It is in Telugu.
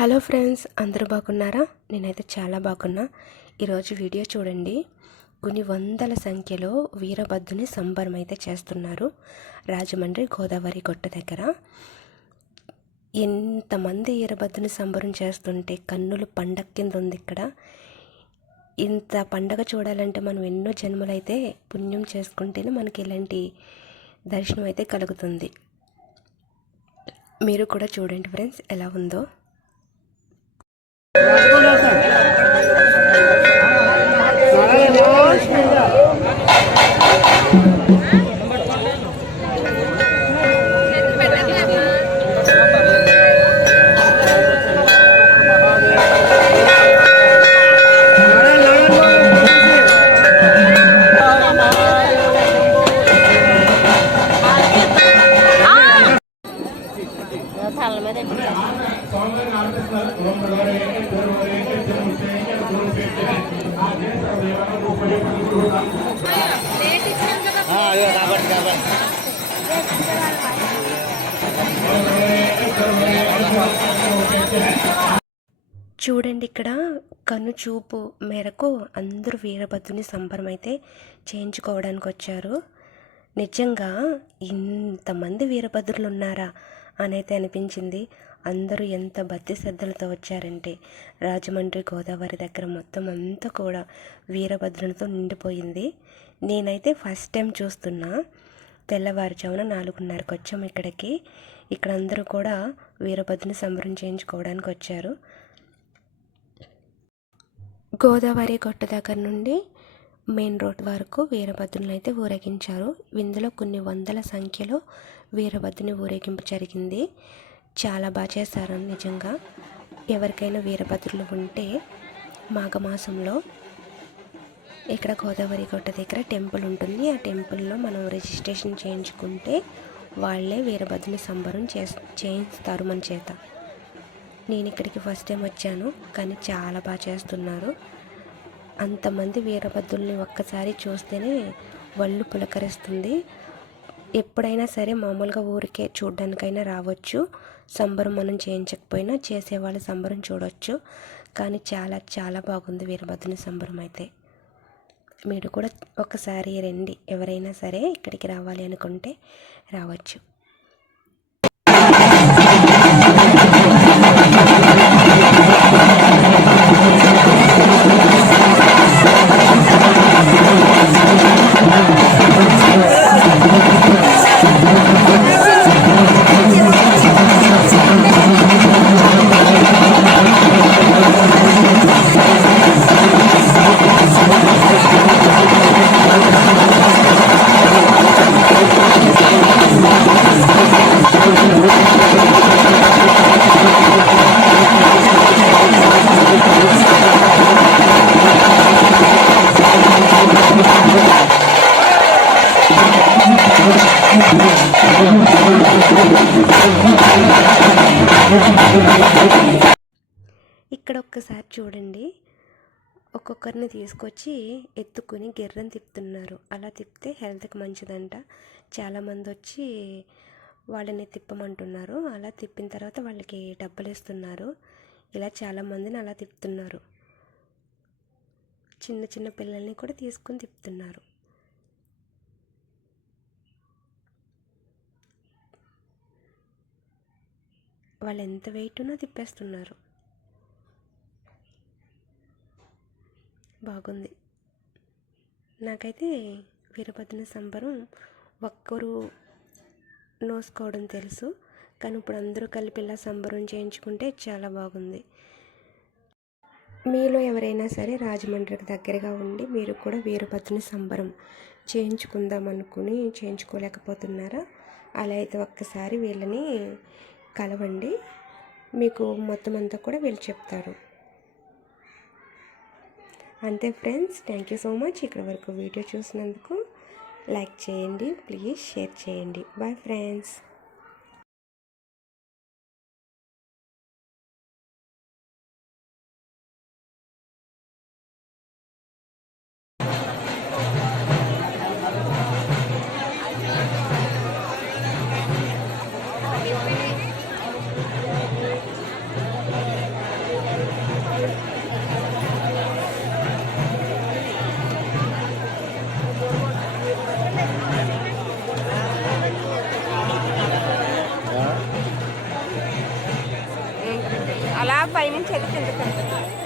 హలో ఫ్రెండ్స్, అందరూ బాగున్నారా? నేనైతే చాలా బాగున్నా. ఈరోజు వీడియో చూడండి. కొన్ని వందల సంఖ్యలో వీరభద్రుని సంబరం అయితే చేస్తున్నారు రాజమండ్రి గోదావరి గట్టు దగ్గర. ఎంతమంది వీరభద్రుని సంబరం చేస్తుంటే కన్నులు పండగ కింద ఉంది ఇక్కడ. ఇంత పండగ చూడాలంటే మనం ఎన్నో జన్మలైతే పుణ్యం చేసుకుంటేనే మనకి ఇలాంటి దర్శనం అయితే కలుగుతుంది. మీరు కూడా చూడండి ఫ్రెండ్స్, ఎలా ఉందో. చూడండి, ఇక్కడ కన్ను చూపు మేరకు అందరూ వీరభద్రుని సంబరం అయితే చేయించుకోవడానికి వచ్చారు. నిజంగా ఇంతమంది వీరభద్రులు ఉన్నారా అనైతే అనిపించింది. అందరూ ఎంత భక్తి శ్రద్ధలతో వచ్చారంటే రాజమండ్రి గోదావరి దగ్గర మొత్తం అంతా కూడా వీరభద్రునితో నిండిపోయింది. నేనైతే ఫస్ట్ టైం చూస్తున్నా. తెల్లవారుజామున 4:30కి వచ్చాము ఇక్కడికి. ఇక్కడ అందరూ కూడా వీరభద్రుని సంబరం చేయించుకోవడానికి వచ్చారు. గోదావరి గట్టు దగ్గర నుండి మెయిన్ రోడ్ వరకు వీరభద్రుని అయితే ఊరేగించారు. ఇందులో కొన్ని వందల సంఖ్యలో వీరభద్రుని ఊరేగింపు జరిగింది. చాలా బాగా చేశారు నిజంగా. ఎవరికైనా వీరభద్రులు ఉంటే మాఘమాసంలో ఇక్కడ గోదావరి గట్టు దగ్గర టెంపుల్ ఉంటుంది. ఆ టెంపుల్లో మనం రిజిస్ట్రేషన్ చేయించుకుంటే వాళ్ళే వీరభద్రుని సంబరం చేయిస్తారు మన చేత. నేను ఇక్కడికి ఫస్ట్ టైం వచ్చాను, కానీ చాలా బాగా చేస్తున్నారు. అంతమంది వీరభద్రుల్ని ఒక్కసారి చూస్తేనే ఒళ్ళు పులకరిస్తుంది. ఎప్పుడైనా సరే మామూలుగా ఊరికే చూడ్డానికైనా రావచ్చు. సంబరం మనం చేయించకపోయినా చేసేవాళ్ళు సంబరం చూడవచ్చు. కానీ చాలా చాలా బాగుంది వీరభద్రుని సంబరం అయితే. మీరు కూడా ఒకసారి రండి. ఎవరైనా సరే ఇక్కడికి రావాలి అనుకుంటే రావచ్చు. ఇక్కడ ఒక్కసారి చూడండి, ఒక్కొక్కరిని తీసుకొచ్చి ఎత్తుకుని గిర్రని తిప్పుతున్నారు. అలా తిప్పితే హెల్త్కి మంచిదంట. చాలామంది వచ్చి వాళ్ళని తిప్పమంటున్నారు. అలా తిప్పిన తర్వాత వాళ్ళకి డబ్బులు ఇస్తున్నారు. ఇలా చాలామందిని అలా తిప్పుతున్నారు. చిన్న చిన్న పిల్లల్ని కూడా తీసుకుని తిప్పుతున్నారు. వాళ్ళు ఎంత వెయిట్ ఉన్నా తిప్పేస్తున్నారు. బాగుంది. నాకైతే వీరభద్రుని సంబరం ఒక్కరు నోసుకోవడం తెలుసు, కానీ ఇప్పుడు అందరూ కలిపి ఇలా సంబరం చేయించుకుంటే చాలా బాగుంది. మీలో ఎవరైనా సరే రాజమండ్రికి దగ్గరగా ఉండి మీరు కూడా వీరభద్రుని సంబరం చేయించుకుందాం అనుకుని చేయించుకోలేకపోతున్నారా? అలా అయితే ఒక్కసారి వీళ్ళని కలవండి, మీకు మొత్తం అంతా కూడా వీళ్ళు చెప్తారు. అంతే friends, thank you so much. ఇక్కడ వరకు వీడియో చూసినందుకు లైక్ చేయండి, ప్లీజ్ షేర్ చేయండి. Bye friends. అలా పైనుంచి వెళ్ళి కిందకి వెళ్తుంది.